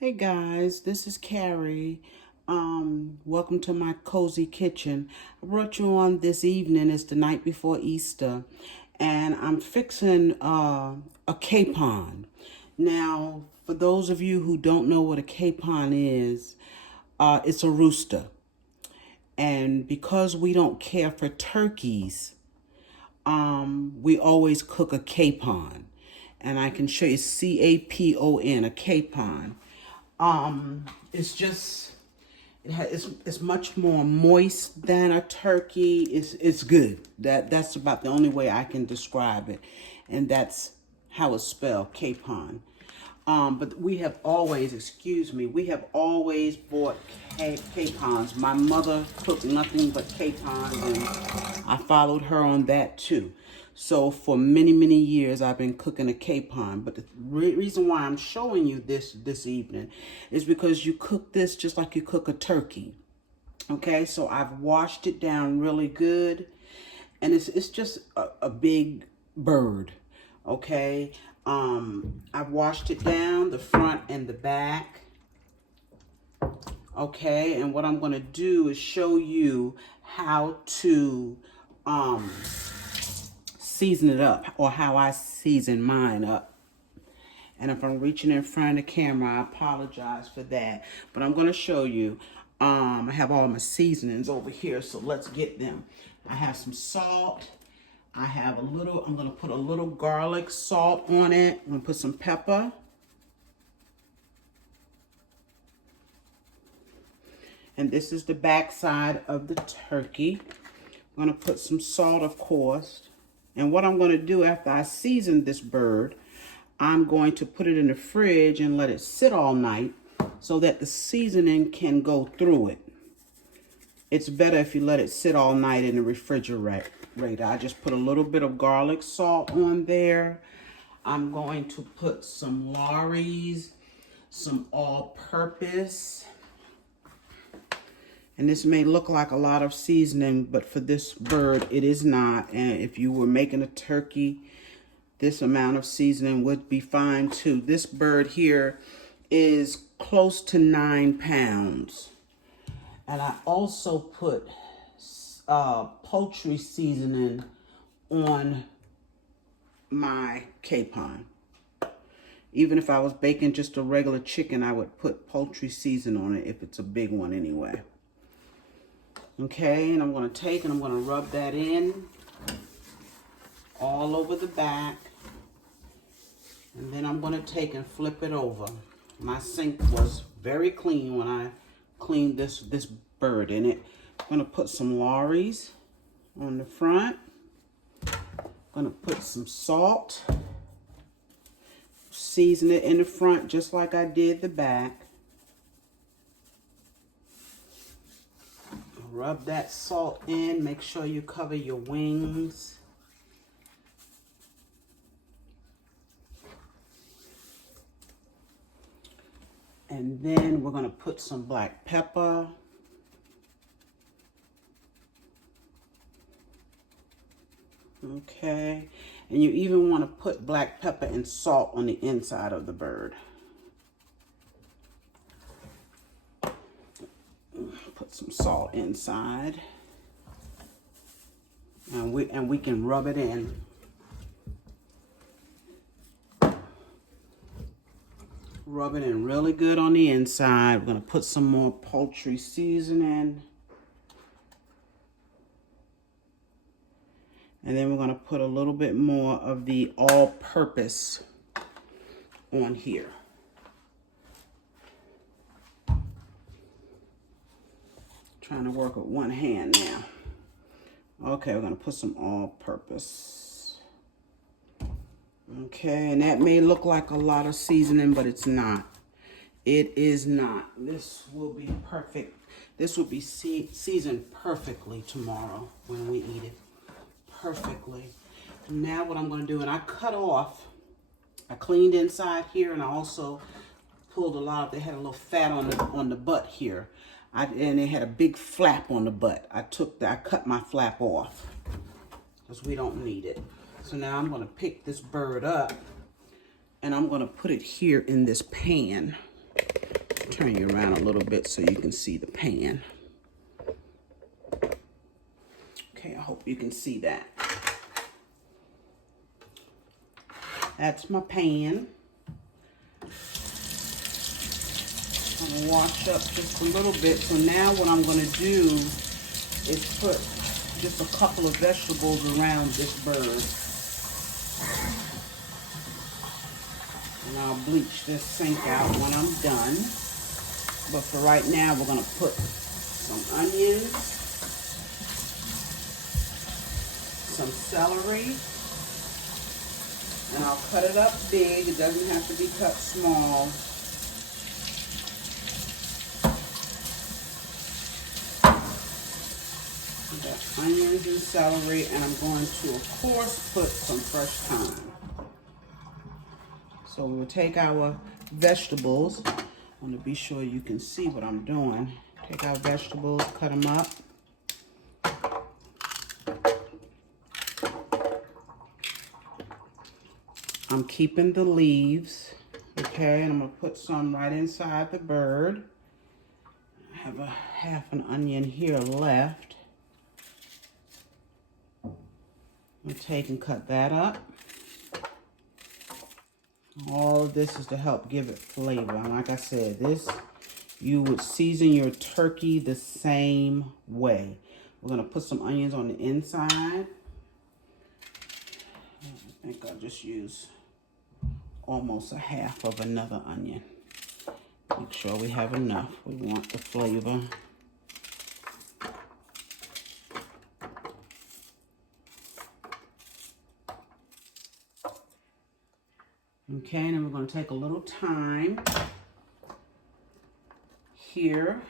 Hey guys, this is Carrie. Welcome to my cozy kitchen. I brought you on this evening. It's the night before Easter, and I'm fixing a capon. Now, for those of you who don't know what a capon is, it's a rooster. And because we don't care for turkeys, we always cook a capon. And I can show you Capon, a capon. It's just it's much more moist than a turkey. It's good. That's about the only way I can describe it, and that's how it's spelled, capon. But we have always, we have always bought capons. My mother cooked nothing but capons, and I followed her on that too. So for many, many years, I've been cooking a capon. But the reason why I'm showing you this evening is because you cook this just like you cook a turkey. Okay, so I've washed it down really good, and it's just a big bird. Okay, I've washed it down, the front and the back. Okay, and what I'm going to do is show you how to season it up, or how I season mine up. And if I'm reaching in front of the camera, I apologize for that. But I'm going to show you. I have all my seasonings over here, so let's get them. I have some salt. I have I'm going to put a little garlic salt on it. I'm going to put some pepper. And this is the back side of the turkey. I'm going to put some salt, of course. And what I'm going to do after I season this bird, I'm going to put it in the fridge and let it sit all night so that the seasoning can go through it. It's better if you let it sit all night in the refrigerator. I just put a little bit of garlic salt on there. I'm going to put some Lawry's, some all-purpose. And this may look like a lot of seasoning, but for this bird, it is not. And if you were making a turkey, this amount of seasoning would be fine too. This bird here is close to 9 pounds. And I also put poultry seasoning on my capon. Even if I was baking just a regular chicken, I would put poultry seasoning on it if it's a big one anyway. Okay, and I'm going to take and I'm going to rub that in all over the back. And then I'm going to take and flip it over. My sink was very clean when I cleaned this bird in it. I'm going to put some Lawry's on the front. I'm going to put some salt. Season it in the front just like I did the back. Rub that salt in. Make sure you cover your wings. And then we're going to put some black pepper. Okay. And you even want to put black pepper and salt on the inside of the bird. Put some salt inside. And we can rub it in. Rub it in really good on the inside. We're going to put some more poultry seasoning. And then we're going to put a little bit more of the all-purpose on here. Trying to work with one hand now. Okay, we're going to put some all-purpose. Okay, and that may look like a lot of seasoning, but it's not. It is not. This will be perfect. This will be seasoned perfectly tomorrow when we eat it. Perfectly. Now what I'm going to do, and I cleaned inside here, and I also pulled a lot of, they had a little fat on the butt here. And it had a big flap on the butt. I cut my flap off because we don't need it. So now I'm going to pick this bird up and I'm going to put it here in this pan. Turn you around a little bit so you can see the pan. Okay, I hope you can see that. That's my pan. I'm gonna wash up just a little bit. So now what I'm gonna do is put just a couple of vegetables around this bird. And I'll bleach this sink out when I'm done. But for right now, we're gonna put some onions, some celery, and I'll cut it up big. It doesn't have to be cut small. We got onions and celery, and I'm going to, of course, put some fresh thyme. So we'll take our vegetables. I want to be sure you can see what I'm doing. Take our vegetables, cut them up. I'm keeping the leaves, okay, and I'm gonna put some right inside the bird. I have a half an onion here left. I'll take and cut that up. All of this is to help give it flavor. And like I said, you would season your turkey the same way. We're gonna put some onions on the inside. I think I'll just use almost a half of another onion. Make sure we have enough. We want the flavor. Okay, and then we're going to take a little thyme here.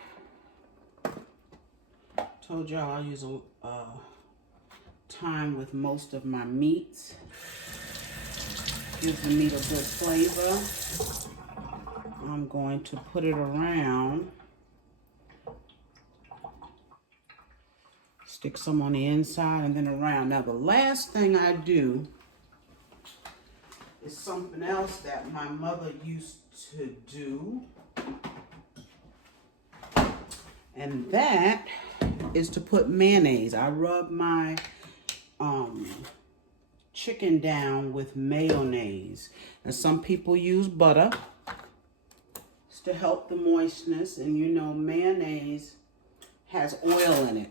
Told y'all I'll use thyme with most of my meats. Gives the meat a good flavor. I'm going to put it around. Stick some on the inside and then around. Now the last thing I do is something else that my mother used to do. And that is to put mayonnaise. I rub my chicken down with mayonnaise. And some people use butter. It's to help the moistness. And you know, mayonnaise has oil in it.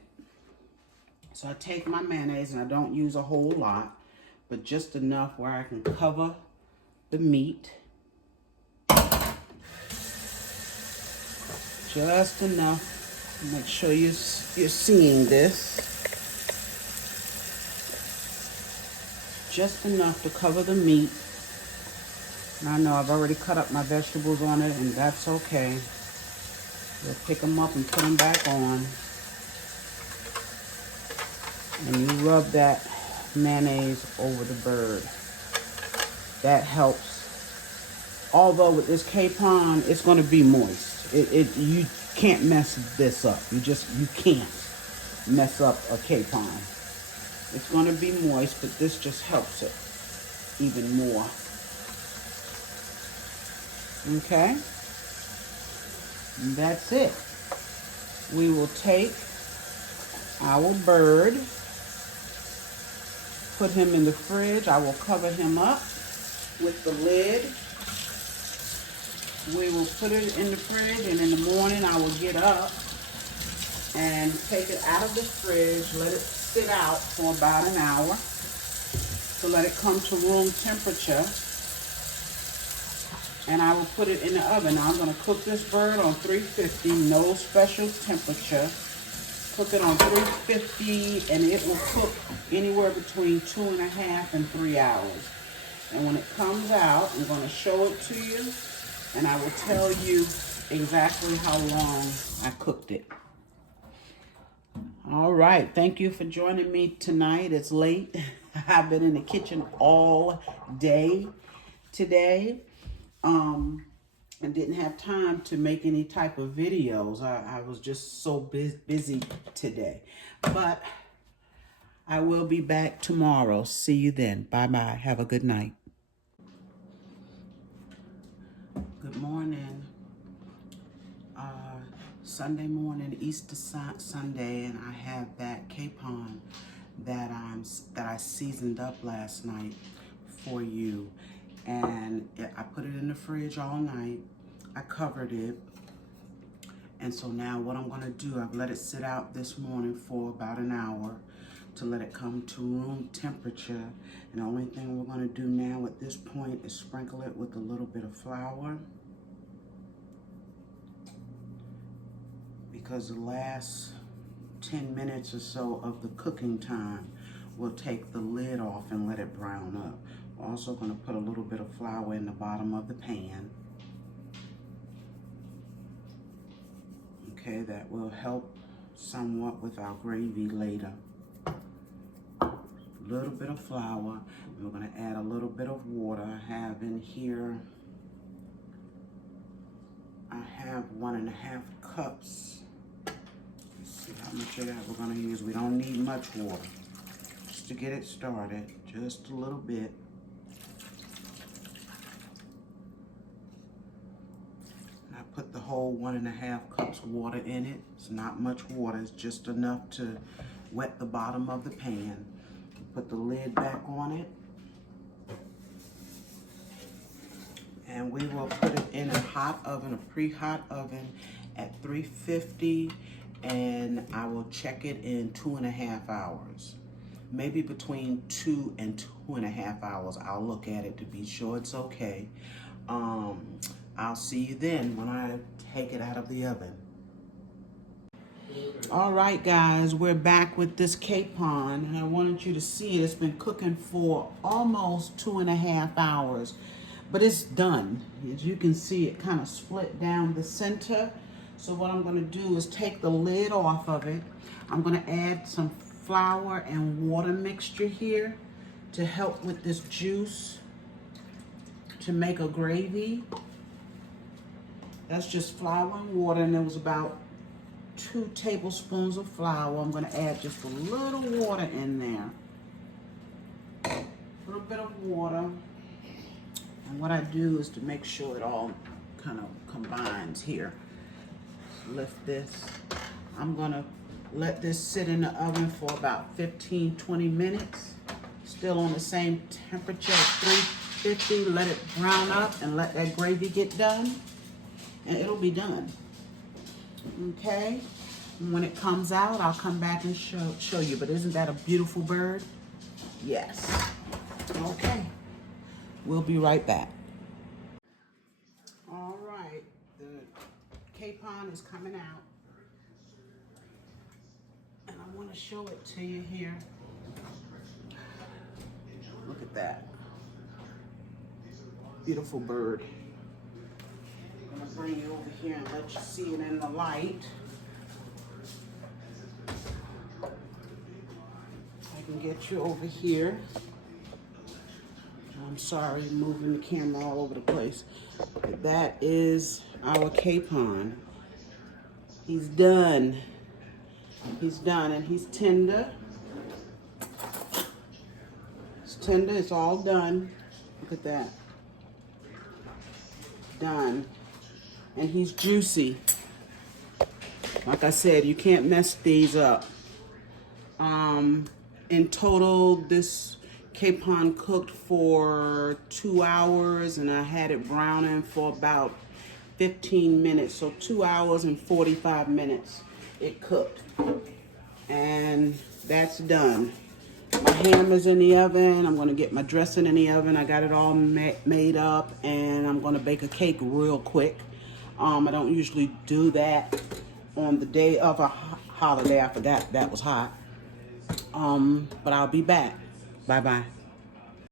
So I take my mayonnaise and I don't use a whole lot, but just enough where I can cover the meat. Just enough. Make sure you're seeing this. Just enough to cover the meat. And I know I've already cut up my vegetables on it, and that's okay. We'll pick them up and put them back on. And you rub that mayonnaise over the bird. That helps. Although with this capon, it's going to be moist. You can't mess this up. You can't mess up a capon. It's going to be moist, but this just helps it even more. Okay? And that's it. We will take our bird, put him in the fridge. I will cover him up with the lid. We will put it in the fridge, and in the morning I will get up and take it out of the fridge, let it sit out for about an hour to let it come to room temperature. And I will put it in the oven. Now I'm going to cook this bird on 350, no special temperature. Cook it on 350, and it will cook anywhere between 2.5 and 3 hours. And when it comes out, I'm going to show it to you, and I will tell you exactly how long I cooked it. All right, thank you for joining me tonight. It's late. I've been in the kitchen all day today. And didn't have time to make any type of videos. I was just so busy today. But I will be back tomorrow. See you then. Bye-bye. Have a good night. Good morning. Sunday morning, Easter Sunday, and I have that capon that I seasoned up last night for you. And I put it in the fridge all night. I covered it. And so now what I'm gonna do, I've let it sit out this morning for about an hour to let it come to room temperature. And the only thing we're gonna do now at this point is sprinkle it with a little bit of flour, because the last 10 minutes or so of the cooking time will take the lid off and let it brown up. We're also gonna put a little bit of flour in the bottom of the pan. Okay, that will help somewhat with our gravy later. A little bit of flour, and we're gonna add a little bit of water. I have in here, I have 1.5 cups. Let's see how much of that we're gonna use. We don't need much water, just to get it started, just a little bit. Put the whole 1.5 cups of water in it. It's not much water, it's just enough to wet the bottom of the pan. Put the lid back on it. And we will put it in a hot oven, a pre-hot oven at 350, and I will check it in 2.5 hours. Maybe between 2 and 2.5 hours. I'll look at it to be sure it's okay. I'll see you then when I take it out of the oven. All right, guys, we're back with this capon, and I wanted you to see it. It's been cooking for almost 2.5 hours, but it's done. As you can see, it kind of split down the center. So what I'm going to do is take the lid off of it. I'm going to add some flour and water mixture here to help with this juice to make a gravy. That's just flour and water, and there was about 2 tablespoons of flour. I'm going to add just a little water in there. A little bit of water. And what I do is to make sure it all kind of combines here. Lift this. I'm going to let this sit in the oven for about 15-20 minutes. Still on the same temperature at 350. Let it brown up and let that gravy get done. And it'll be done. Okay? And when it comes out, I'll come back and show you. But isn't that a beautiful bird? Yes. Okay. We'll be right back. All right. The capon is coming out. And I want to show it to you here. Look at that. Beautiful bird. I'm going to bring you over here and let you see it in the light. I can get you over here. I'm sorry, moving the camera all over the place. But that is our capon. He's done. He's done, and he's tender. It's tender, it's all done. Look at that. Done. And he's juicy. Like I said, you can't mess these up. In total, this capon cooked for 2 hours, and I had it browning for about 15 minutes. So 2 hours and 45 minutes it cooked. And that's done. My ham is in the oven. I'm gonna get my dressing in the oven. I got it all made up, and I'm gonna bake a cake real quick. I don't usually do that on the day of a holiday. I forgot that was hot. But I'll be back. Bye-bye.